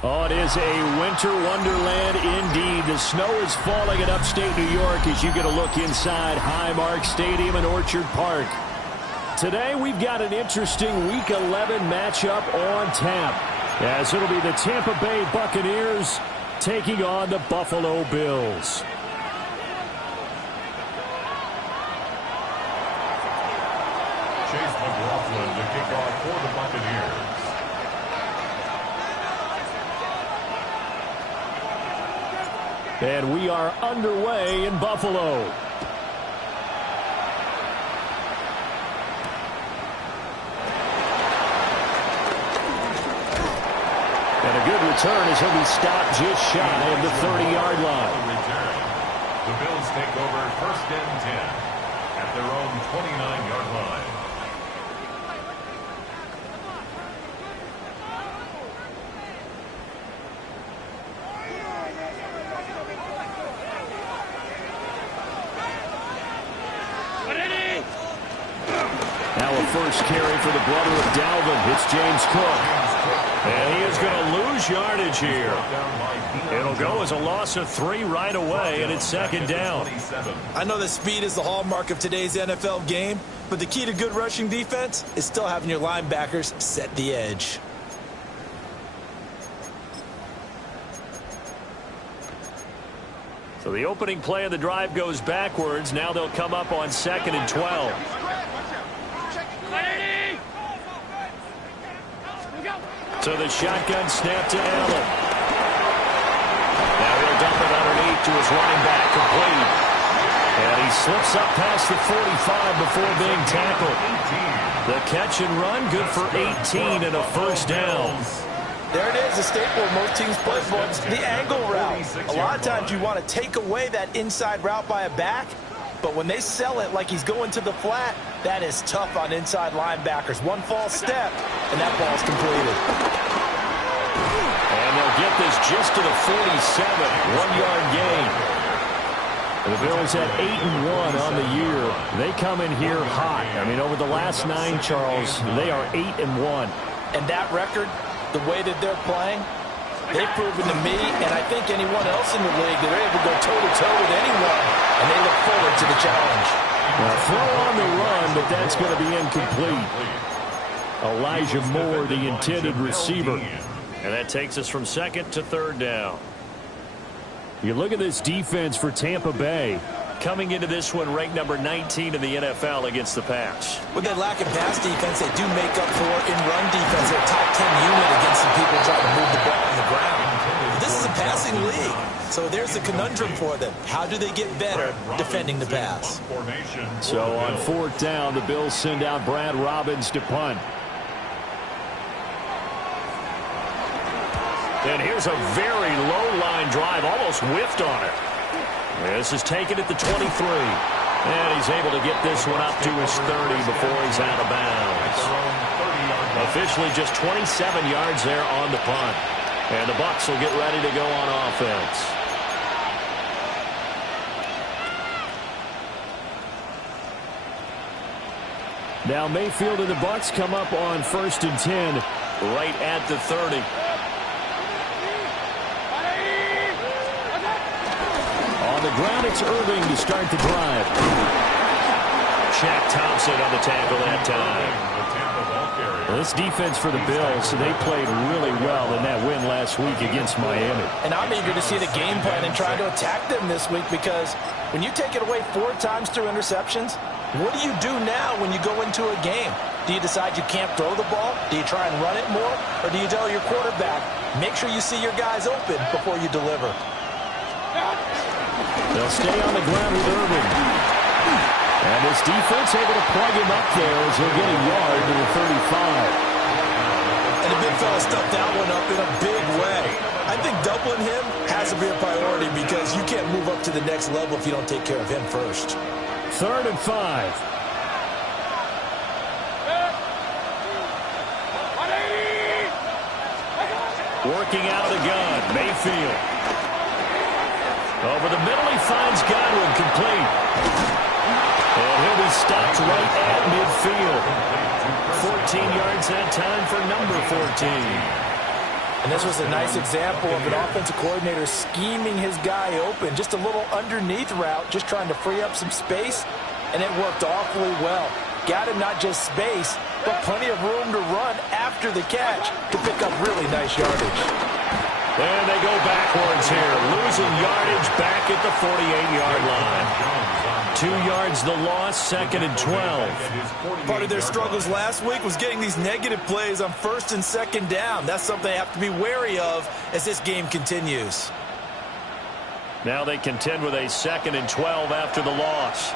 Oh, it is a winter wonderland indeed. The snow is falling in upstate New York as you get a look inside Highmark Stadium in Orchard Park. Today we've got an interesting Week 11 matchup on tap, as it'll be the Tampa Bay Buccaneers taking on the Buffalo Bills. Chase McLaughlin to kick off for the Buccaneers. And we are underway in Buffalo. And a good return as he'll be stopped just shy of the 30-yard line. The Bills take over 1st and 10 at their own 29-yard line. Now a first carry for the brother of Dalvin. It's James Cook. And he is going to lose yardage here. It'll go as a loss of 3 right away, and it's 2nd down. I know that speed is the hallmark of today's NFL game, but the key to good rushing defense is still having your linebackers set the edge. So the opening play of the drive goes backwards. Now they'll come up on 2nd and 12. So the shotgun snap to Allen. Now he'll dump it underneath to his running back, complete. And he slips up past the 45 before being tackled. The catch and run, good for 18 and a 1st down. There it is, a staple of most teams' play for. It's the angle route. A lot of times you want to take away that inside route by a back, but when they sell it like he's going to the flat, that is tough on inside linebackers. One false step, and that ball's completed. And they'll get this just to the 47, 1-yard gain. The Bills at 8-1 on the year. They come in here hot. I mean, over the last 9, Charles, they are 8-1. And that record, the way that they're playing, they've proven to me, and I think anyone else in the league, that they're able to go toe-to-toe with anyone, and they look forward to the challenge. Now, throw on the run, but that's going to be incomplete. Elijah Moore, the intended receiver. And that takes us from 2nd to 3rd down. You look at this defense for Tampa Bay. Coming into this one ranked number 19 in the NFL against the pass. With that lack of pass defense, they do make up for in run defense. They're a top 10 unit against some people trying to move the ball on the ground. But this is a passing league, so there's a conundrum for them. How do they get better defending the pass? So on 4th down, the Bills send out Brad Robbins to punt. And here's a very low-line drive, almost whiffed on it. This is taken at the 23. And he's able to get this one up to his 30 before he's out of bounds. Officially just 27 yards there on the punt. And the Bucs will get ready to go on offense. Now Mayfield and the Bucs come up on 1st and 10 right at the 30. On the ground, it's Irving to start the drive. Shaq Thompson on the tackle that time. Well, this defense for the Bills, they played really well in that win last week against Miami. And I'm eager to see the game plan and try to attack them this week, because when you take it away 4 times through interceptions, what do you do now when you go into a game? Do you decide you can't throw the ball? Do you try and run it more? Or do you tell your quarterback, make sure you see your guys open before you deliver? They'll stay on the ground with Irving. And this defense able to plug him up there as he'll get a yard to the 35. And the big fella stuffed that one up in a big way. I think doubling him has to be a priority, because you can't move up to the next level if you don't take care of him first. 3rd and 5. Working out of the gun, Mayfield. Over the middle, he finds Godwin, complete. And he'll be stopped right at midfield. 14 yards that time for number 14. And this was a nice example of an offensive coordinator scheming his guy open. Just a little underneath route, just trying to free up some space, and it worked awfully well. Got him not just space, but plenty of room to run after the catch to pick up really nice yardage. And they go backwards here, losing yardage back at the 48-yard line. 2 yards the loss, 2nd and 12. Part of their struggles last week was getting these negative plays on 1st and 2nd down. That's something they have to be wary of as this game continues. Now they contend with a 2nd and 12 after the loss.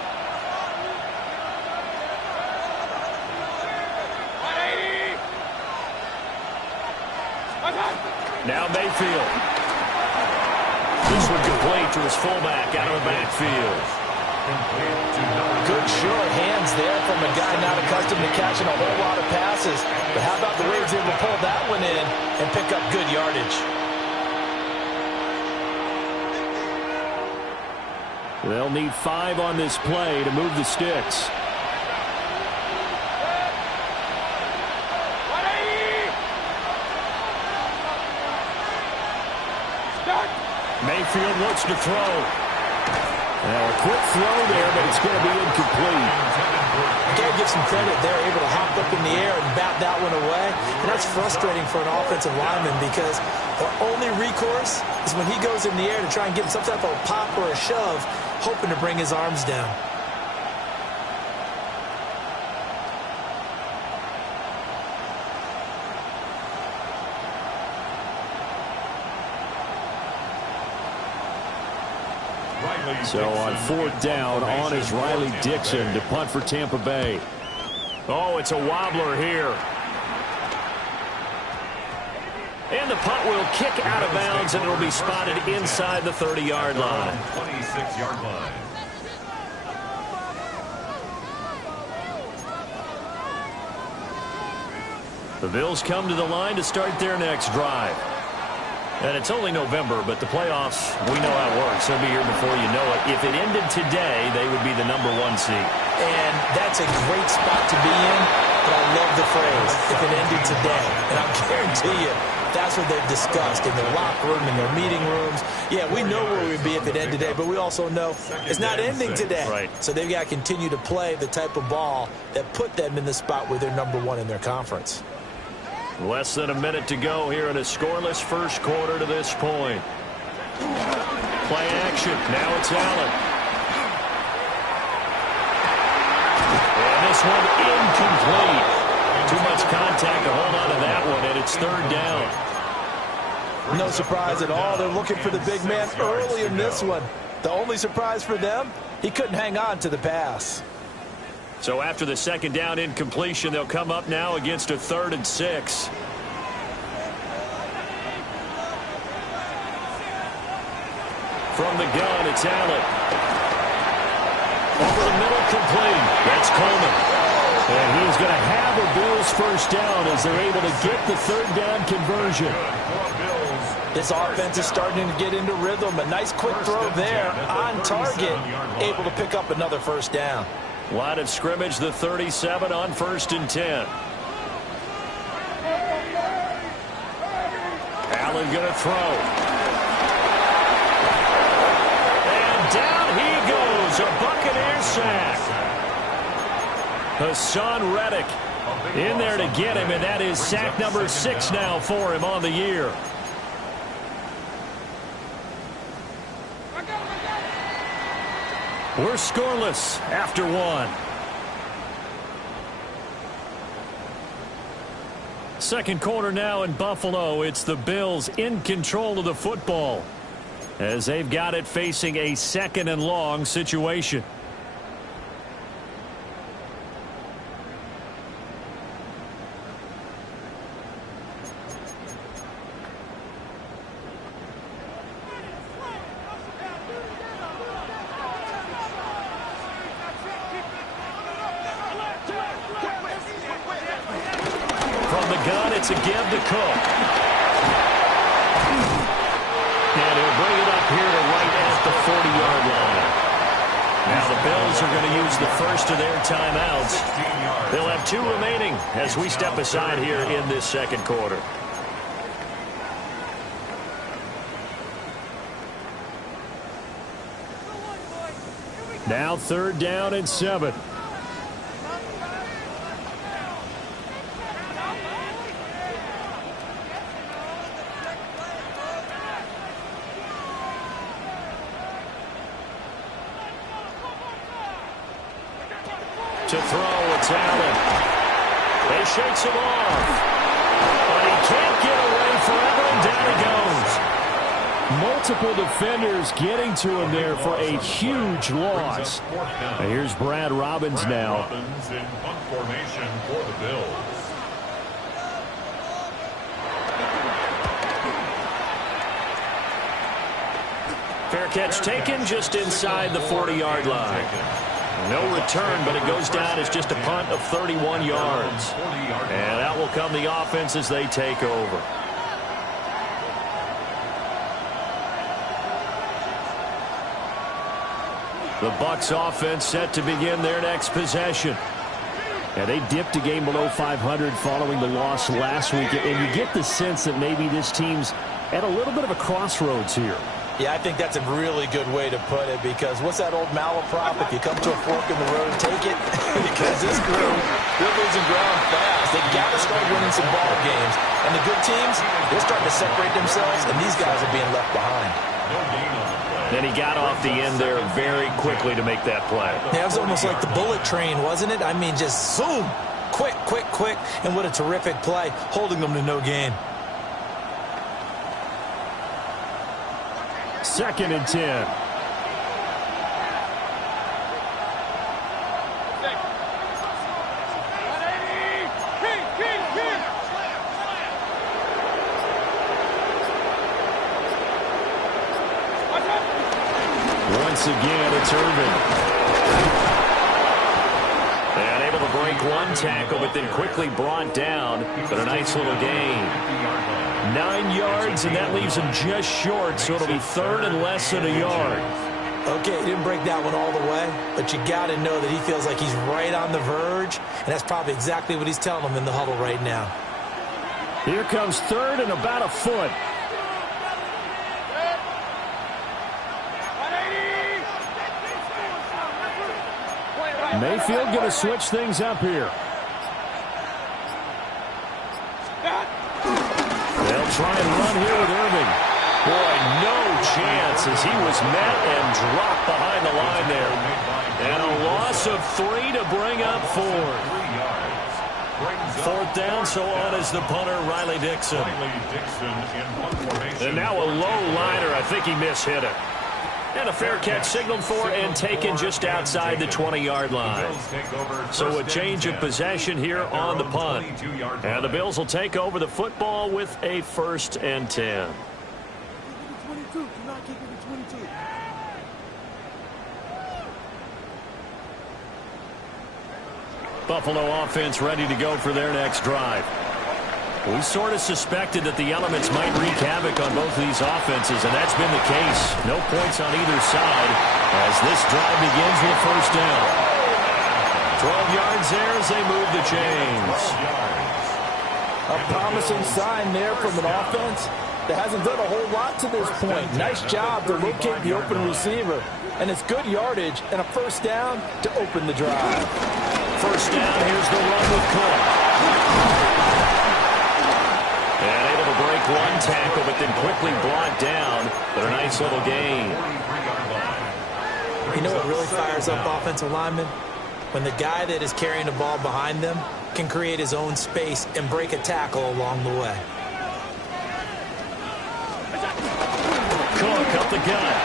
Now Mayfield. This one complete to his fullback out of the backfield. Good sure hands there from a guy not accustomed to catching a whole lot of passes. But how about the way he's able to pull that one in and pick up good yardage? They'll need 5 on this play to move the sticks. Mayfield looks to throw. Now a quick throw there, but it's going to be incomplete. I got to give some credit. They're able to hop up in the air and bat that one away. And that's frustrating for an offensive lineman because their only recourse is when he goes in the air to try and get some type of a pop or a shove, hoping to bring his arms down. So on 4th down, on is Riley Dixon to punt for Tampa Bay. Oh, it's a wobbler here. And the punt will kick out of bounds, and it'll be spotted inside the 30-yard line. 26-yard line. The Bills come to the line to start their next drive. And it's only November, but the playoffs, we know how it works. They'll be here before you know it. If it ended today, they would be the #1 seed. And that's a great spot to be in, but I love the phrase, if it ended today. And I'll guarantee you, that's what they've discussed in their locker room, in their meeting rooms. Yeah, we know where we'd be if it ended today, but we also know it's not ending today. Right. So they've got to continue to play the type of ball that put them in the spot where they're #1 in their conference. Less than a minute to go here in a scoreless first quarter to this point. Play action. Now it's Allen. And this one incomplete. Too much contact to hold on to that one, and it's 3rd down. No surprise at all. They're looking for the big man early in this one. The only surprise for them, he couldn't hang on to the pass. So after the 2nd down incompletion, they'll come up now against a 3rd and 6. From the gun, it's Allen. Over the middle, complete. That's Coleman. And he's going to have a Bills first down as they're able to get the 3rd down conversion. This offense is starting to get into rhythm. A nice quick throw there on target, able to pick up another first down. Line of scrimmage, the 37 on 1st and 10. Allen going to throw. And down he goes, a Buccaneer sack. Hassan Reddick in there to get him, and that is sack number 6 now for him on the year. We're scoreless after 1. Second quarter now in Buffalo. It's the Bills in control of the football as they've got it facing a 2nd and long situation. It's a give to Cook. And he'll bring it up here to right at the 40-yard line. Now the Bills are going to use the first of their timeouts. They'll have 2 remaining as we step aside here in this second quarter. Now 3rd down and 7. To throw, it's Allen. They shakes him off. But he can't get away forever, and down he goes. Multiple defenders getting to him there for a huge loss. And here's Brad Robbins now. Robbins in punt formation for the Bills. Fair catch taken just inside the 40-yard line. No return, but it goes down as just a punt of 31 yards. And that will come the offense as they take over. The Bucs offense set to begin their next possession. And they dipped a game below 500 following the loss last week. And you get the sense that maybe this team's at a little bit of a crossroads here. Yeah, I think that's a really good way to put it, because what's that old malaprop? If you come to a fork in the road, take it. Because this group, they're losing ground fast. They got to start winning some ball games. And the good teams, they're starting to separate themselves, and these guys are being left behind. No gain on the play. Then he got off the end there very quickly to make that play. Yeah, it was almost like the bullet train, wasn't it? I mean, just zoom. Quick, quick, quick. And what a terrific play, holding them to no gain. 2nd and 10. Once again, it's Irvin. And able to break one tackle, but then quickly brought down. But a nice little gain. 9 yards, and that leaves him just short, so it'll be 3rd and less than a yard. Okay, he didn't break that one all the way, but you got to know that he feels like he's right on the verge, and that's probably exactly what he's telling them in the huddle right now. Here comes 3rd and about a foot. Mayfield going to switch things up here. They'll try and run here with Irving. Boy, no chance as he was met and dropped behind the line there. And a loss of 3 to bring up 4th. 4th down, so on is the punter, Riley Dixon. And now a low liner. I think he mishit it. And a fair catch signaled for and taken just outside the 20-yard line. So a change of possession here on the punt. And the Bills will take over the football with a 1st and 10. Buffalo offense ready to go for their next drive. We sort of suspected that the elements might wreak havoc on both of these offenses, and that's been the case. No points on either side as this drive begins with 1st down. 12 yards there as they move the chains. A promising sign there from an offense that hasn't done a whole lot to this point. Nice job to locate the open receiver. And it's good yardage and a 1st down to open the drive. 1st down, here's the run with Cook. And able to break one tackle, but then quickly brought down. But a nice little gain. You know what really fires up offensive linemen? When the guy that is carrying the ball behind them can create his own space and break a tackle along the way. Cook up the gut.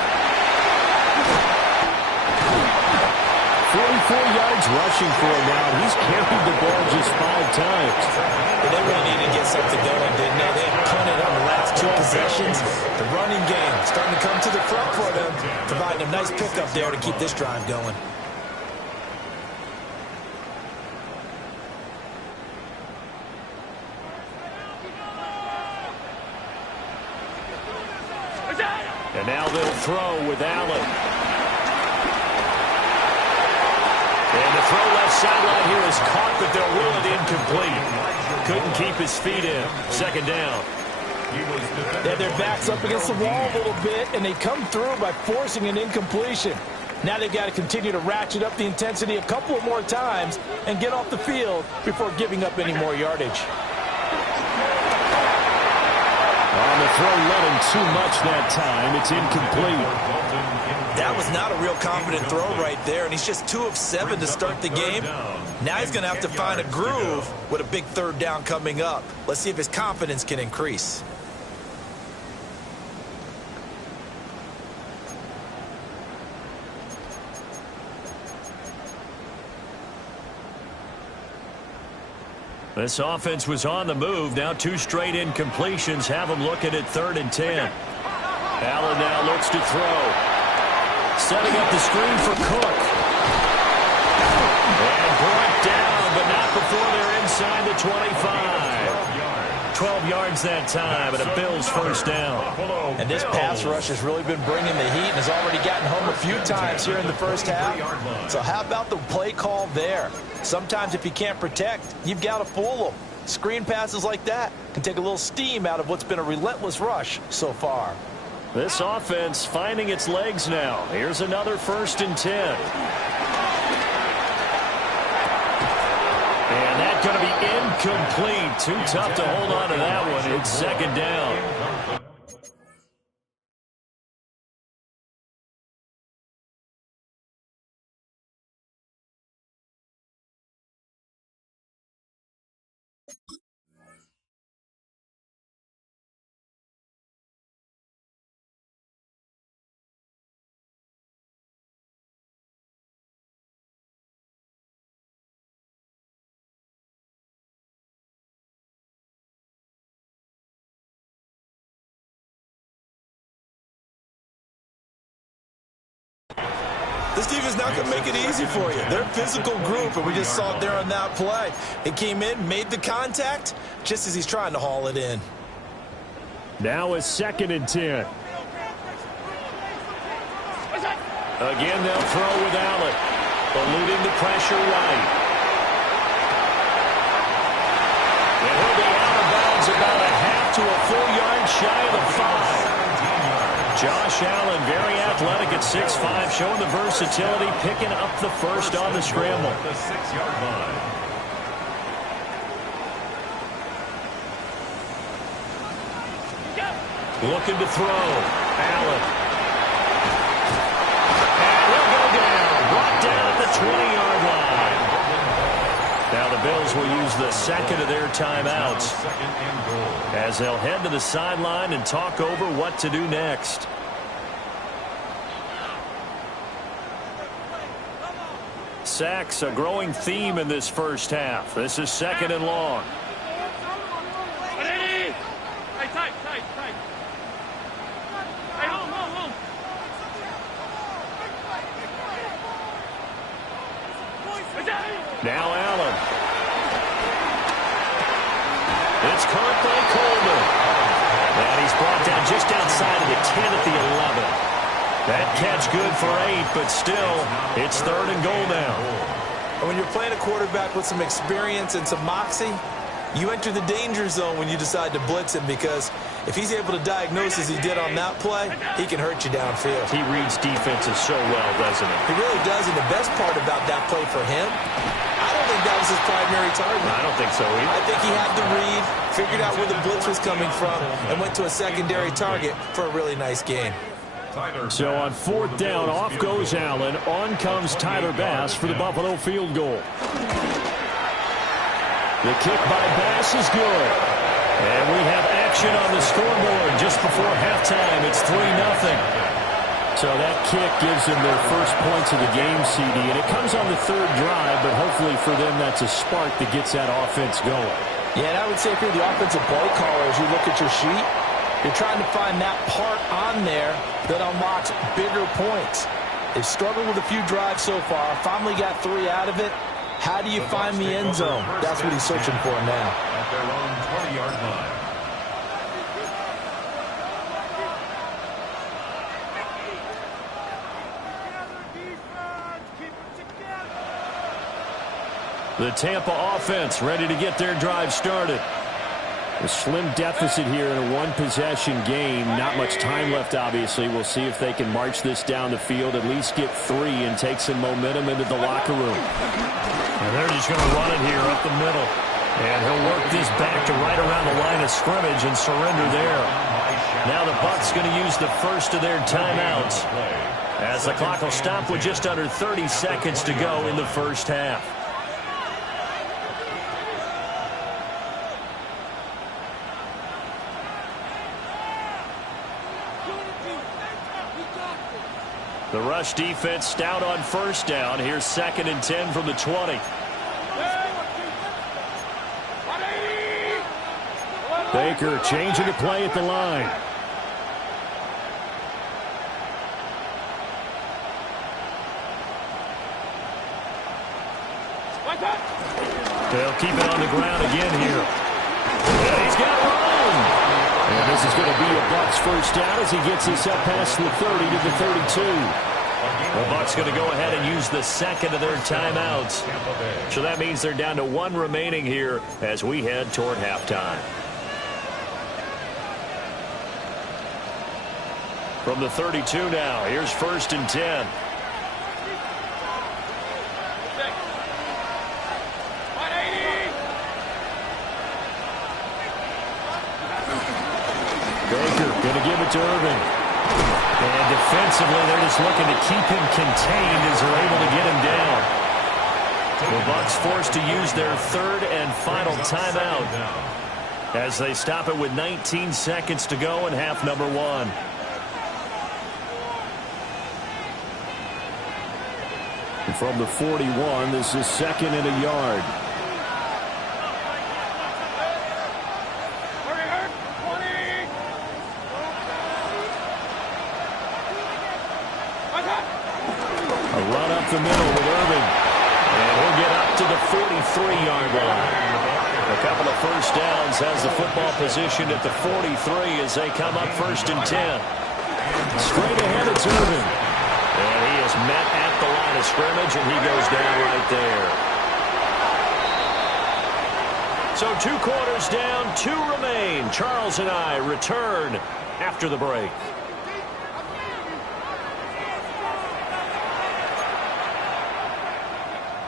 44 yards rushing for him now. He's carried the ball just 5 times. But they really needed to get something going, didn't they? They had punted on the last 2 possessions. The running game starting to come to the front for them, providing a nice pickup there to keep this drive going. And now they'll throw with Allen. And the throw left sideline here is caught, but they'll rule it incomplete. Couldn't keep his feet in. 2nd down. They had their backs up against the wall a little bit, and they come through by forcing an incompletion. Now they've got to continue to ratchet up the intensity a couple of more times and get off the field before giving up any more yardage. On the throw, letting too much that time. It's incomplete. That was not a real confident throw right there, and he's just 2 of 7 to start the game. Now he's going to have to find a groove with a big third down coming up. Let's see if his confidence can increase. This offense was on the move. Now 2 straight incompletions have them looking at 3rd and 10. Allen now looks to throw. Setting up the screen for Cook. And brought down, but not before they're inside the 25. 12 yards that time, and a Bills first down. And this pass rush has really been bringing the heat and has already gotten home a few times here in the first half. So how about the play call there? Sometimes if you can't protect, you've got to fool them. Screen passes like that can take a little steam out of what's been a relentless rush so far. This offense finding its legs now. Here's another 1st and 10. And that's going to be incomplete. Too tough to hold on to that one. It's 2nd down. This defense not going to make it easy for you. They're a physical group, and we just saw it there on that play. It came in, made the contact, just as he's trying to haul it in. Now a 2nd and 10. Again, they'll throw with Allen. Eluding the pressure right. And he'll be out of bounds about a half to a full yard shy of the 5. Josh Allen, very athletic at 6'5", showing the versatility, picking up the first on the scramble. The 6-yard line. Looking to throw. Allen. And he'll go down. Brought down at the 20-yard line. Now the Bills will use the 2nd of their timeouts as they'll head to the sideline and talk over what to do next. Sacks, a growing theme in this first half. This is 2nd and long. Now Allen. It's caught by Coleman. And he's brought down just outside of the 10 at the 11. That catch good for 8, but still, it's 3rd and goal now. And when you're playing a quarterback with some experience and some moxie, you enter the danger zone when you decide to blitz him, because if he's able to diagnose as he did on that play, he can hurt you downfield. He reads defenses so well, doesn't he? He really does, and the best part about that play for him, I don't think that was his primary target. I don't think so either. I think he had the read, figured out where the blitz was coming from, and went to a secondary target for a really nice gain. So on 4th down, off goes Allen. On comes Tyler Bass for the Buffalo field goal. The kick by Bass is good. And we have action on the scoreboard just before halftime. It's 3-0. So that kick gives them their first points of the game, CD. And it comes on the 3rd drive, but hopefully for them that's a spark that gets that offense going. Yeah, and I would say if you're the offensive play caller, as you look at your sheet, you're trying to find that part on there that unlocks bigger points. They've struggled with a few drives so far, finally got 3 out of it. How do you find the end zone? That's what he's searching for now. At their own 20-yard line. The Tampa offense ready to get their drive started. A slim deficit here in a one-possession game. Not much time left, obviously. We'll see if they can march this down the field, at least get 3, and take some momentum into the locker room. And they're just going to run it here up the middle. And he'll work this back to right around the line of scrimmage and surrender there. Now the Bucs going to use the first of their timeouts, as the clock will stop with just under 30 seconds to go in the first half. The rush defense stout on first down. Here's 2nd and 10 from the 20. Baker changing the play at the line. They'll keep it on the ground again here. And he's got room. And this is going to be a Bucs first down as he gets this up past the 30 to the 32. The Bucs going to go ahead and use the second of their timeouts. So that means they're down to 1 remaining here as we head toward halftime. From the 32 now, here's 1st and 10. Baker going to give it to Irvin. And defensively, they're just looking to keep him contained as they're able to get him down. The Bucs forced to use their 3rd and final timeout as they stop it with 19 seconds to go in half number 1. From the 41, this is 2nd and a yard. A run up the middle with Irvin. And he'll get up to the 43-yard line. A couple of first downs has the football position at the 43 as they come up 1st and 10. Straight ahead, it's Irvin. And he is met at the line of scrimmage, and he goes down right there. So 2 quarters down, 2 remain. Charles and I return after the break.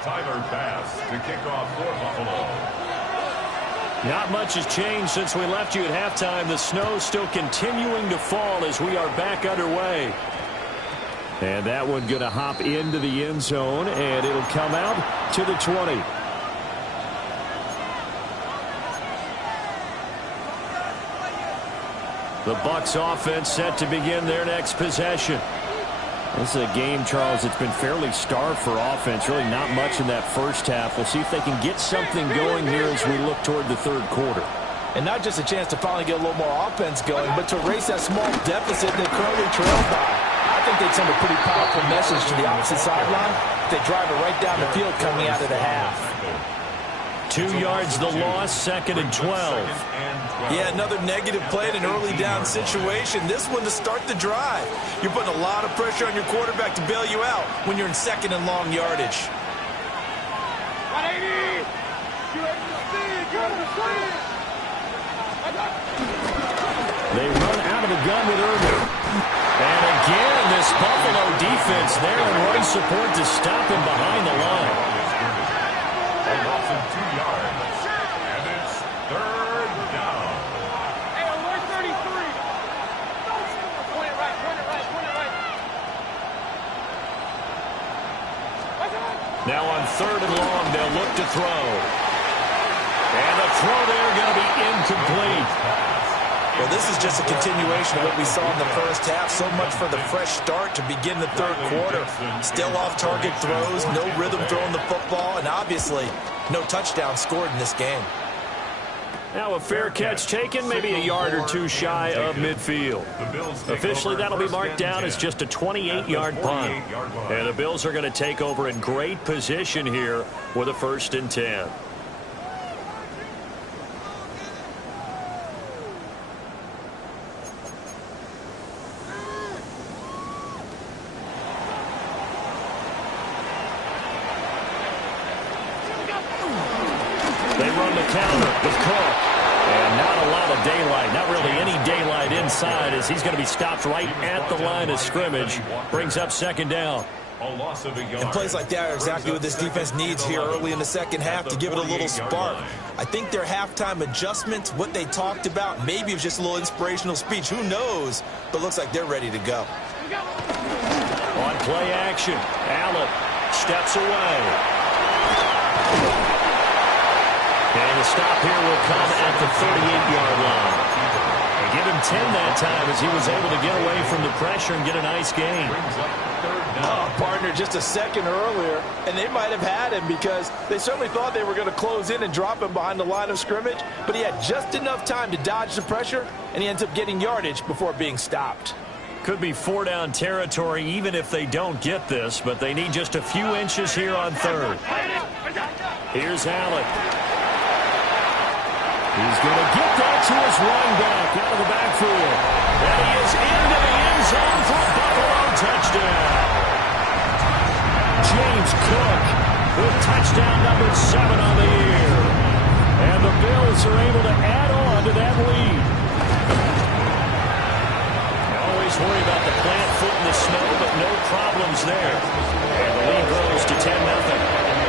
Tyler Bass to kick off for Buffalo. Not much has changed since we left you at halftime. The snow still continuing to fall as we are back underway. And that one going to hop into the end zone, and it'll come out to the 20. The Bucs offense set to begin their next possession. This is a game, Charles, it's been fairly starved for offense. Really not much in that first half. We'll see if they can get something going here as we look toward the 3rd quarter. And not just a chance to finally get a little more offense going, but to erase that small deficit they currently trail by. I think they'd send a pretty powerful message to the opposite sideline. They drive it right down the field coming out of the half. 2 yards the loss, 2nd and 12. Yeah, another negative play in an early down situation. This one to start the drive. You're putting a lot of pressure on your quarterback to bail you out when you're in 2nd and long yardage. They run out of the gun with Irvin. And again, this Buffalo defense there in run support to stop him behind the line. A loss of 2 yards. And it's 3rd down. Hey, alert 33. Point it right, point it right, point it right. Now on 3rd and long, they'll look to throw. And the throw there going to be incomplete. Well, this is just a continuation of what we saw in the first half. So much for the fresh start to begin the 3rd quarter. Still off-target throws, no rhythm throwing the football, and obviously no touchdown scored in this game. Now a fair catch taken, maybe a yard or 2 shy of midfield. Officially, that'll be marked down as just a 28-yard punt. And the Bills are going to take over in great position here with a 1st and 10. They run the counter with Cook. And not a lot of daylight. Not really any daylight inside as he's going to be stopped right at the line of scrimmage. Brings up second down. And plays like that are exactly what this defense needs here early in the second half to give it a little spark. I think their halftime adjustments, what they talked about, maybe it was just a little inspirational speech. Who knows? But looks like they're ready to go. On play action, Allen steps away. And the stop here will come at the 38-yard line. They give him 10 that time as he was able to get away from the pressure and get a nice gain. Oh, partner, just a second earlier, and they might have had him because they certainly thought they were going to close in and drop him behind the line of scrimmage, but he had just enough time to dodge the pressure, and he ends up getting yardage before being stopped. Could be 4-down territory even if they don't get this, but they need just a few inches here on third. Here's Allen. He's going to get that to his running back out of the backfield. And he is into the end zone for a Buffalo touchdown. James Cook with touchdown number 7 on the year. And the Bills are able to add on to that lead. You always worry about the plant foot in the snow, but no problems there. And the lead grows to 10-0.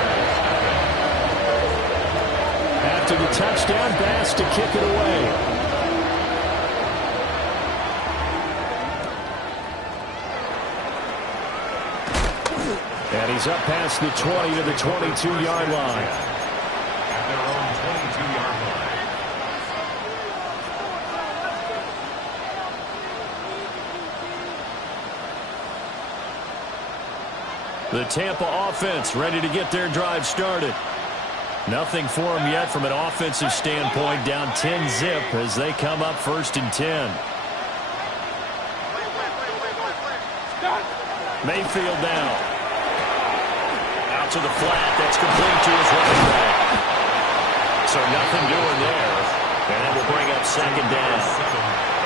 After the touchdown, Bass to kick it away. And he's up past the 20 to the 22-yard line. At their own 22-yard line. The Tampa offense ready to get their drive started. Nothing for them yet from an offensive standpoint. Down 10-zip as they come up 1st and 10. Mayfield down. Out to the flat. That's complete to his running back. So nothing doing there. And that will bring up second down.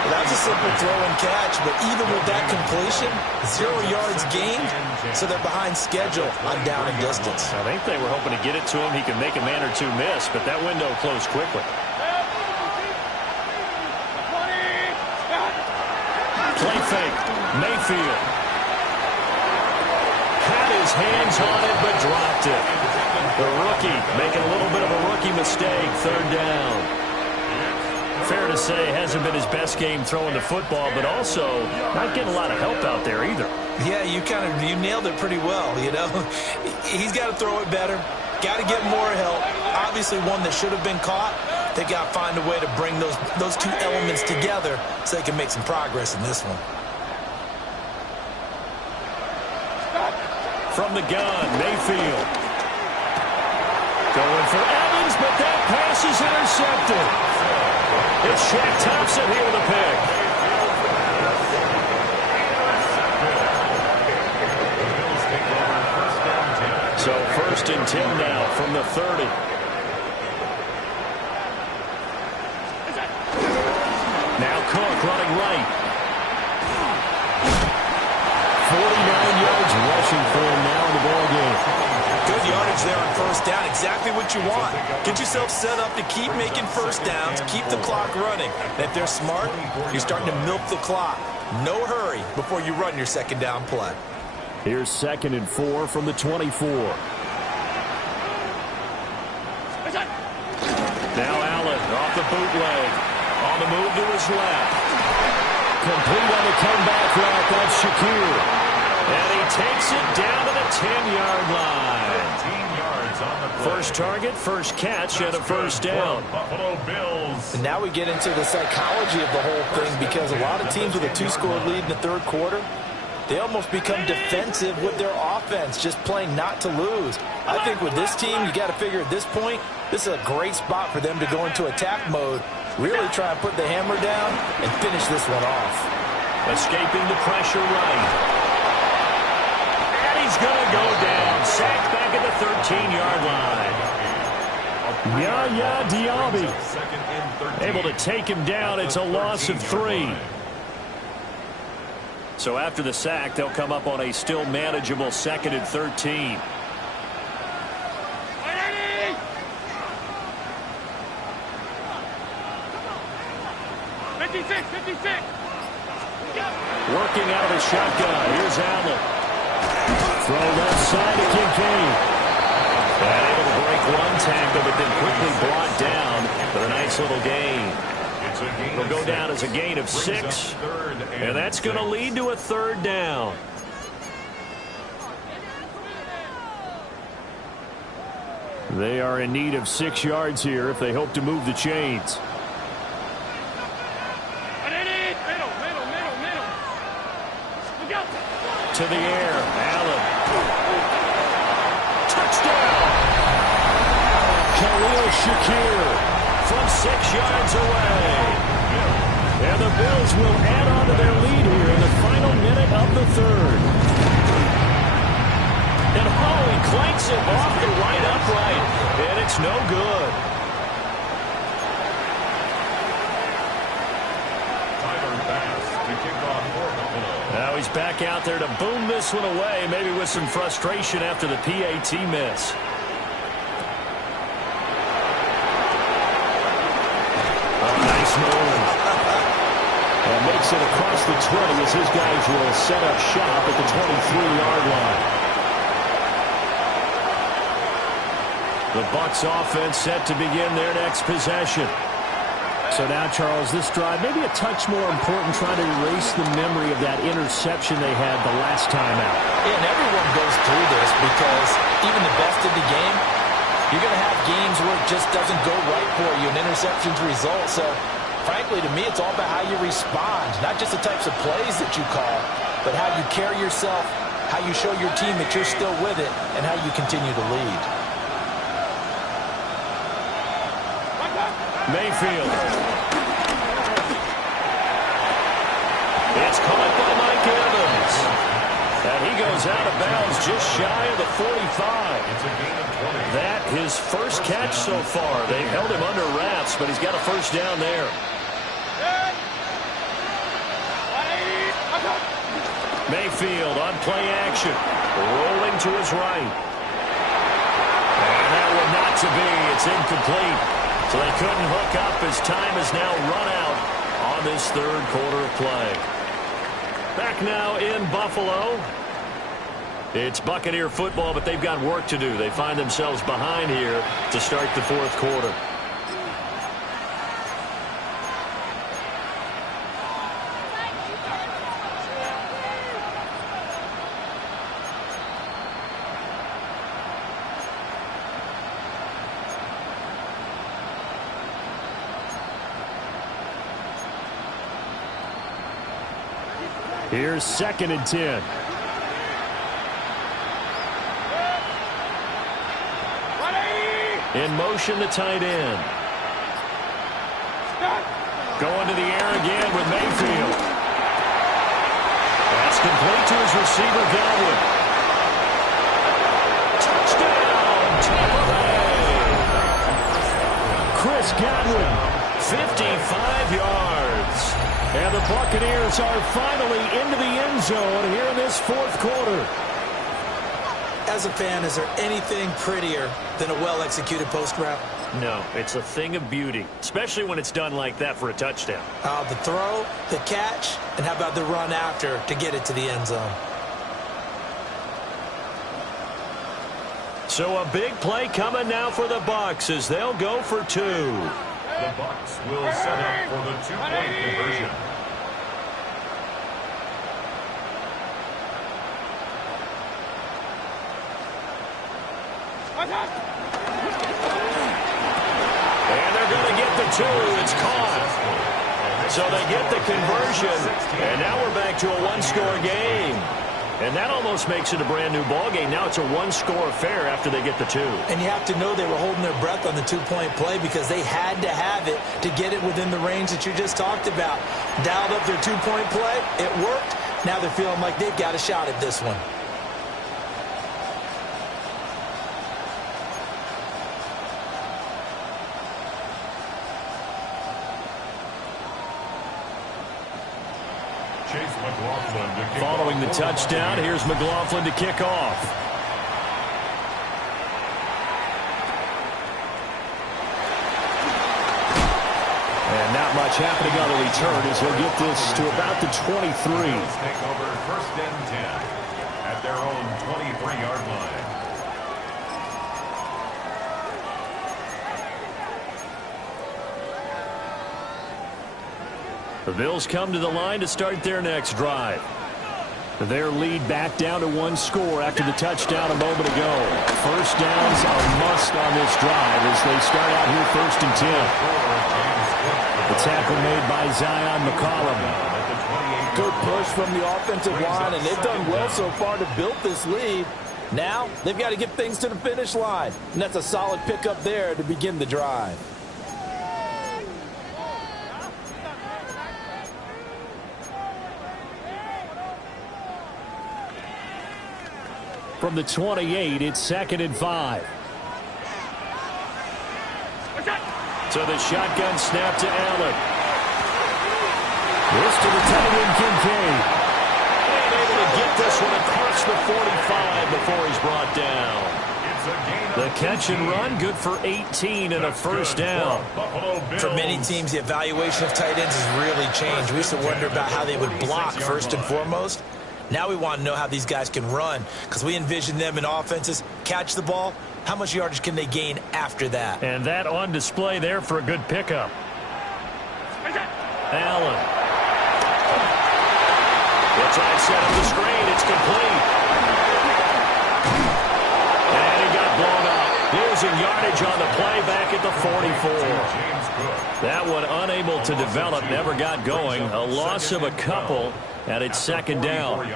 Well, that was a simple throw and catch, but even with that completion, 0 yards gained, so they're behind schedule on down and distance. I think they were hoping to get it to him. He could make a man or two miss, but that window closed quickly. Play fake. Mayfield. Had his hands on it, but dropped it. The rookie making a little bit of a rookie mistake. 3rd down. Fair to say, hasn't been his best game throwing the football, but also not getting a lot of help out there either. Yeah, you nailed it pretty well, you know. He's got to throw it better, got to get more help. Obviously one that should have been caught. They got to find a way to bring those two elements together so they can make some progress in this one. From the gun, Mayfield. Going for Evans, but that pass is intercepted. It's Shaq Thompson here with a pick. So 1st and 10 now from the 30. Now Cook running right. 49 yards rushing for him now in the ballgame. Good yardage there on 1st down. Exactly what you want. Get yourself set up to keep making 1st downs, keep the clock running. And if they're smart, you're starting to milk the clock. No hurry before you run your 2nd down play. Here's 2nd and 4 from the 24. Now Allen off the bootleg. On the move to his left. Complete on the comeback route. That's Shakir. And he takes it down to the 10-yard line. 15 yards on the play. First target, first catch, and a 1st down. Buffalo Bills. And now we get into the psychology of the whole thing because a lot of teams with a 2-score lead in the 3rd quarter, they almost become defensive with their offense, just playing not to lose. I think with this team, you got to figure at this point, this is a great spot for them to go into attack mode, really try and put the hammer down and finish this one off. Escaping the pressure right. He's going to go down. Sacked back at the 13-yard line. Yaya Diaby able to take him down. It's a loss of 3. So after the sack, they'll come up on a still manageable 2nd and 13. 56. Working out of the shotgun. Here's Allen. Throw left side to Kincaid. And able to break one tackle, but then quickly brought down with a nice little gain. It'll go down as a gain of 6. And that's going to lead to a 3rd down. They are in need of 6 yards here if they hope to move the chains. To the air, Allen. Touchdown! Khalil Shakir from 6 yards away. And the Bills will add on to their lead here in the final minute of the 3rd. And Holloway clanks it off the right upright, and it's no good. Now he's back out there to boom this one away, maybe with some frustration after the PAT miss. Oh, nice move. And makes it across the 20 as his guys will set up shop at the 23-yard line. The Bucs offense set to begin their next possession. So now, Charles, this drive maybe a touch more important, trying to erase the memory of that interception they had the last time out. Yeah, and everyone goes through this because even the best of the game, you're going to have games where it just doesn't go right for you, and interceptions result. So, frankly, to me, it's all about how you respond, not just the types of plays that you call, but how you carry yourself, how you show your team that you're still with it, and how you continue to lead. Mayfield. It's caught by Mike Evans. And he goes out of bounds just shy of the 45. That his first catch so far. They've held him under wraps, but he's got a first down there. Mayfield on play action. Rolling to his right. And that one not to be. It's incomplete. So they couldn't hook up as time has now run out on this 3rd quarter of play. Back now in Buffalo. It's Buccaneer football, but they've got work to do. They find themselves behind here to start the 4th quarter. Here's 2nd and 10. In motion, the tight end. Going to the air again with Mayfield. That's complete to his receiver, Godwin. Touchdown, Tampa Bay. Chris Godwin, 55 yards. And the Buccaneers are finally into the end zone here in this 4th quarter. As a fan, is there anything prettier than a well-executed post route? No, it's a thing of beauty, especially when it's done like that for a touchdown. The throw, the catch, and how about the run after to get it to the end zone? So a big play coming now for the Bucs as they'll go for 2. The Bucs will set up for the 2-point conversion. And they're going to get the 2. It's caught. So they get the conversion. And now we're back to a 1-score game. And that almost makes it a brand-new ball game. Now it's a 1-score affair after they get the 2. And you have to know they were holding their breath on the 2-point play because they had to have it to get it within the range that you just talked about. Dialed up their 2-point play. It worked. Now they're feeling like they've got a shot at this one. Following the touchdown, here's McLaughlin to kick off. And not watch happening on the return as he'll get this to about the 23. Bills take over first and 10 at their own 23-yard line. The Bills come to the line to start their next drive. Their lead back down to one score after the touchdown a moment ago. First down's a must on this drive as they start out here first and 10. The tackle made by Zion McCollum. Good push from the offensive line, and they've done well so far to build this lead. Now they've got to get things to the finish line, and that's a solid pickup there to begin the drive. From the 28, it's 2nd and 5. So the shotgun snap to Allen. This to the tight end, Kincaid. And able to get this one across the 45 before he's brought down. The catch and run, good for 18 and a first down. For many teams, the evaluation of tight ends has really changed. We used to wonder about how they would block first and foremost. Now we want to know how these guys can run because we envision them in offenses catch the ball. How much yardage can they gain after that? And that on display there for a good pickup. Allen. Looks like set up the screen. It's complete. And he got blown up. Losing yardage on the play back at the 44. That one unable to develop, never got going. A loss of a couple, and it's 2nd down.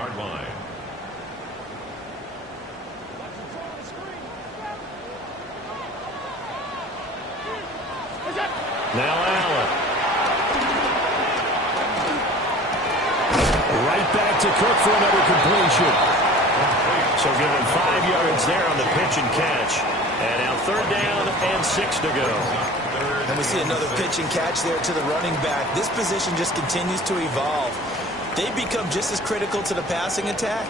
Now Allen. Right back to Cook for another completion. So give him 5 yards there on the pitch and catch. And now 3rd down and 6 to go. And we see another pitch and catch there to the running back. This position just continues to evolve. They become just as critical to the passing attack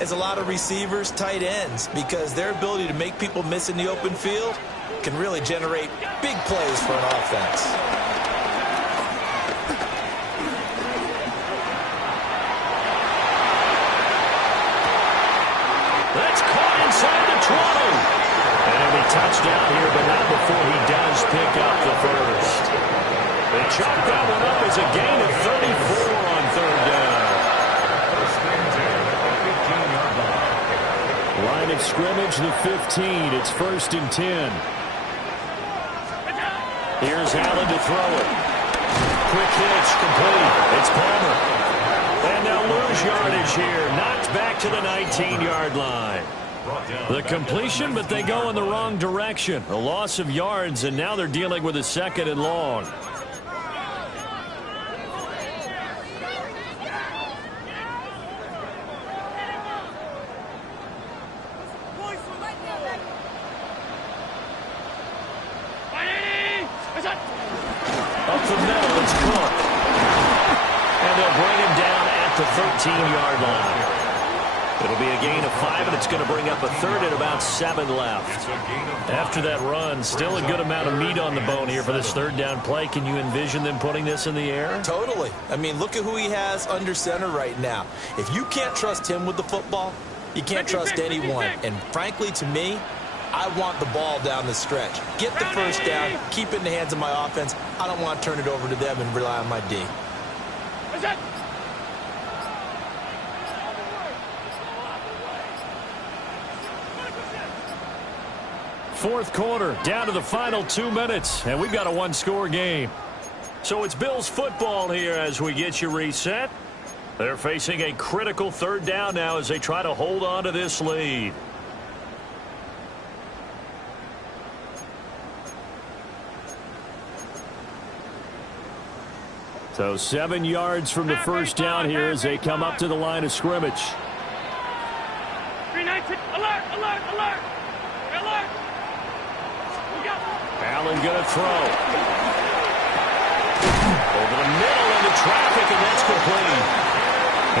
as a lot of receivers, tight ends, because their ability to make people miss in the open field can really generate big plays for an offense. That's caught inside the 20. And he'll be touchdown here, but not before he does pick up the first. They chalk that one up as a gain of 34 on 3rd down. Line of scrimmage, the 15. It's 1st and 10. Here's Allen to throw it. Quick hitch, complete. It's Palmer. And they'll lose yardage here. Knocked back to the 19-yard line. The completion, but they go in the wrong direction. A loss of yards, and now they're dealing with a 2nd and long. Up the middle, it's Cook. And they'll bring him down at the 13-yard line. It'll be a gain of 5, and it's going to bring up a 3rd and about 7 left. After that run, still a good amount of meat on the bone here for this 3rd down play. Can you envision them putting this in the air? Totally. I mean, look at who he has under center right now. If you can't trust him with the football, you can't trust anyone. And frankly, to me, I want the ball down the stretch. Get the first down, keep it in the hands of my offense. I don't want to turn it over to them and rely on my D. Fourth quarter, down to the final 2 minutes, and we've got a one-score game. So it's Bills football here as we get you reset. They're facing a critical 3rd down now as they try to hold on to this lead. So 7 yards from the first down here as they come up to the line of scrimmage. 319, alert, alert, alert, alert. Allen going to throw. Over the middle into traffic, and that's complete.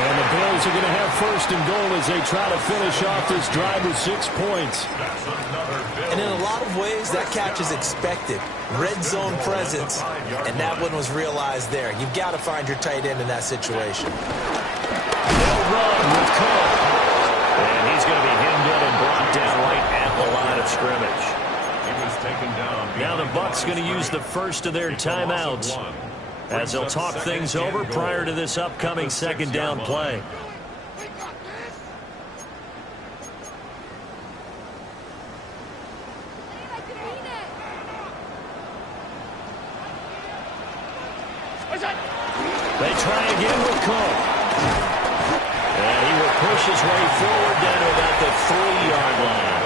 And the Bills are going to have first and goal as they try to finish off this drive with 6 points. And in a lot of ways, that catch is expected. Red zone presence, and that one was realized there. You've got to find your tight end in that situation. They'll run with Cook. And he's going to be hemmed in and brought down right at the line of scrimmage. He was taken down. Now the Bucs going to use the first of their timeouts as they'll talk things over prior to this upcoming second down play. They try again with Cook. And he will push his way forward down to about the 3-yard line.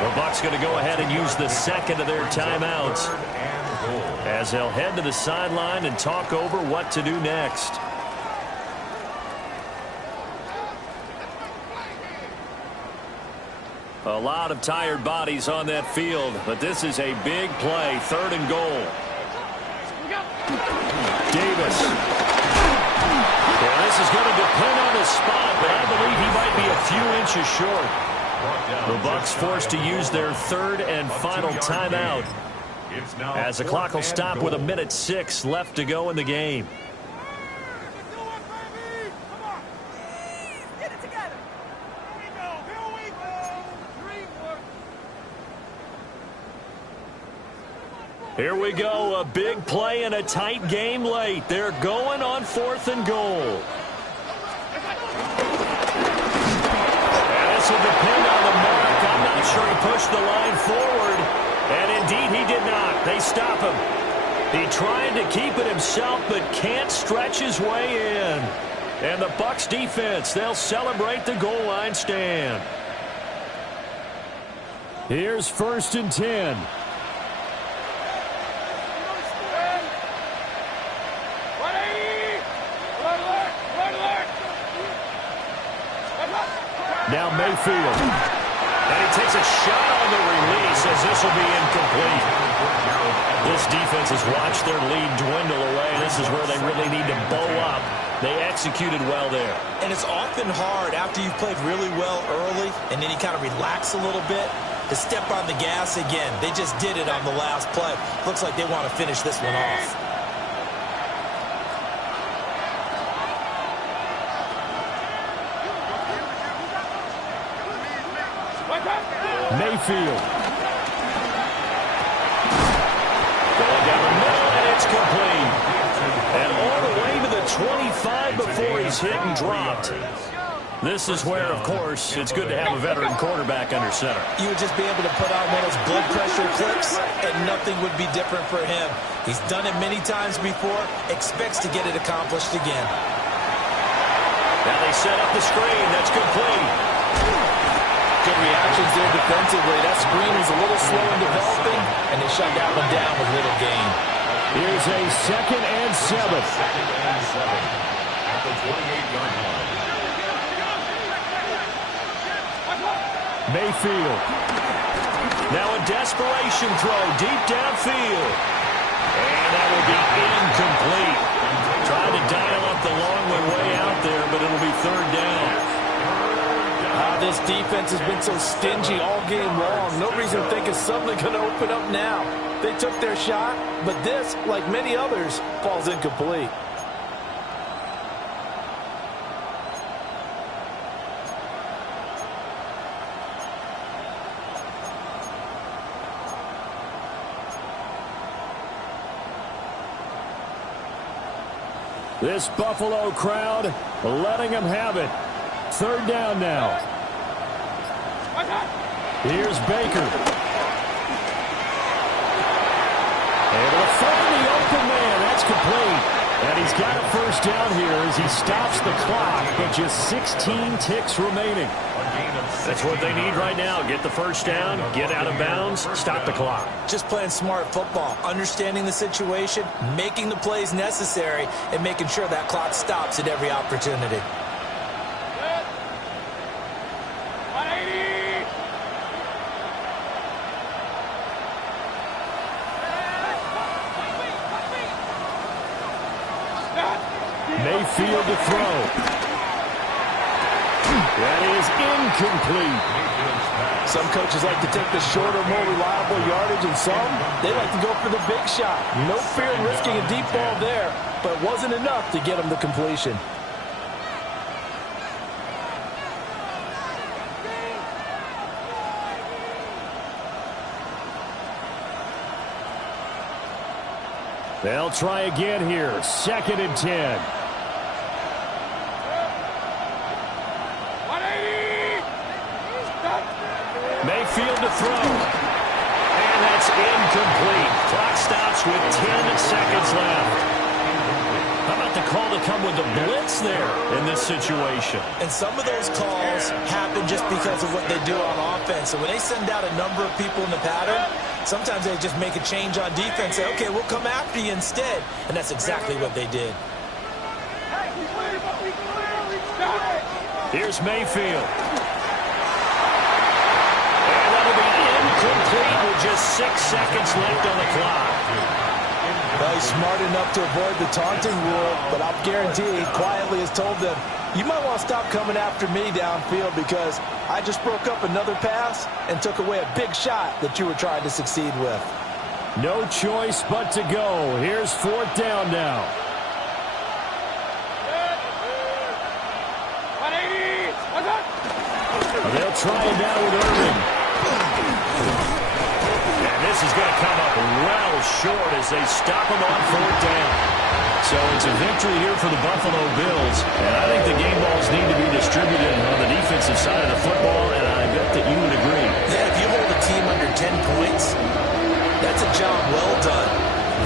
The Bucs going to go ahead and use the second of their timeouts as they'll head to the sideline and talk over what to do next. A lot of tired bodies on that field, but this is a big play, 3rd and goal. Davis. Well, this is going to depend on the spot, but I believe he might be a few inches short. The Bucs forced to use their 3rd and final timeout as the clock will stop with 1:06 left to go in the game. Here we go, a big play and a tight game late. They're going on 4th and goal. And this will depend on the mark. I'm not sure he pushed the line forward. And indeed he did not. They stop him. He tried to keep it himself but can't stretch his way in. And the Bucs defense, they'll celebrate the goal line stand. Here's 1st and 10. Now Mayfield. And he takes a shot on the release as this will be incomplete. This defense has watched their lead dwindle away. This is where they really need to bow up. They executed well there. And it's often hard after you've played really well early and then you kind of relax a little bit to step on the gas again. They just did it on the last play. Looks like they want to finish this one off. Mayfield. Going down the middle, and it's complete. And all the way to the 25 before he's hit and dropped. This is where, of course, it's good to have a veteran quarterback under center. You would just be able to put on one of those blood pressure clips, and nothing would be different for him. He's done it many times before, expects to get it accomplished again. Now they set up the screen. That's complete. Good reactions there defensively. That screen was a little slow in developing, and they shut that one down with little gain. Here's a 2nd and 7. 2nd and 7 at the 28-yard line. Mayfield. Now a desperation throw deep downfield. And that will be incomplete. Tried to dial up the long way out there, but it'll be 3rd down. This defense has been so stingy all game long. No reason to think it's suddenly going to open up now. They took their shot, but this, like many others, falls incomplete. This Buffalo crowd letting them have it. 3rd down now. Here's Baker. Able to find the open man. That's complete. And he's got a 1st down here as he stops the clock, but just 16 ticks remaining. That's what they need right now. Get the 1st down, get out of bounds, stop the clock. Just playing smart football, understanding the situation, making the plays necessary, and making sure that clock stops at every opportunity. Mayfield to throw. That is incomplete. Some coaches like to take the shorter, more reliable yardage, and some, they like to go for the big shot. No fear in risking a deep ball there, but it wasn't enough to get them the completion. They'll try again here. 2nd and 10. 180! Mayfield to throw. And that's incomplete. Clock stops with 10 seconds left. How about the call to come with the blitz there in this situation? And some of those calls happen just because of what they do on offense. So when they send out a number of people in the pattern, sometimes they just make a change on defense, say, okay, we'll come after you instead. And that's exactly what they did. Here's Mayfield. And that'll be incomplete with just 6 seconds left on the clock. Well, he's smart enough to avoid the taunting rule, but I'll guarantee he quietly has told them, you might want to stop coming after me downfield because I just broke up another pass and took away a big shot that you were trying to succeed with. No choice but to go. Here's 4th down now. 180! What's up? They'll try it now with Irvin. And this is going to come up well short as they stop him on 4th down. So it's a victory here for the Buffalo Bills. And I think the game balls need to be distributed on the defensive side of the football, and I bet that you would agree. Yeah, if you hold a team under 10 points, that's a job well done.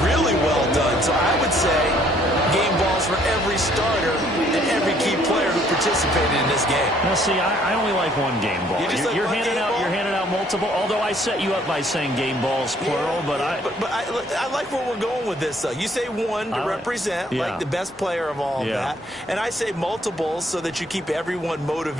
Really well done. So I would say game balls for every starter and every key player who participated in this game. Now, see, I only like one game ball. You're handing out multiple, although I set you up by saying game balls, plural, but I like where we're going with this, though. You say one to represent, like the best player of all of that, and I say multiples so that you keep everyone motivated.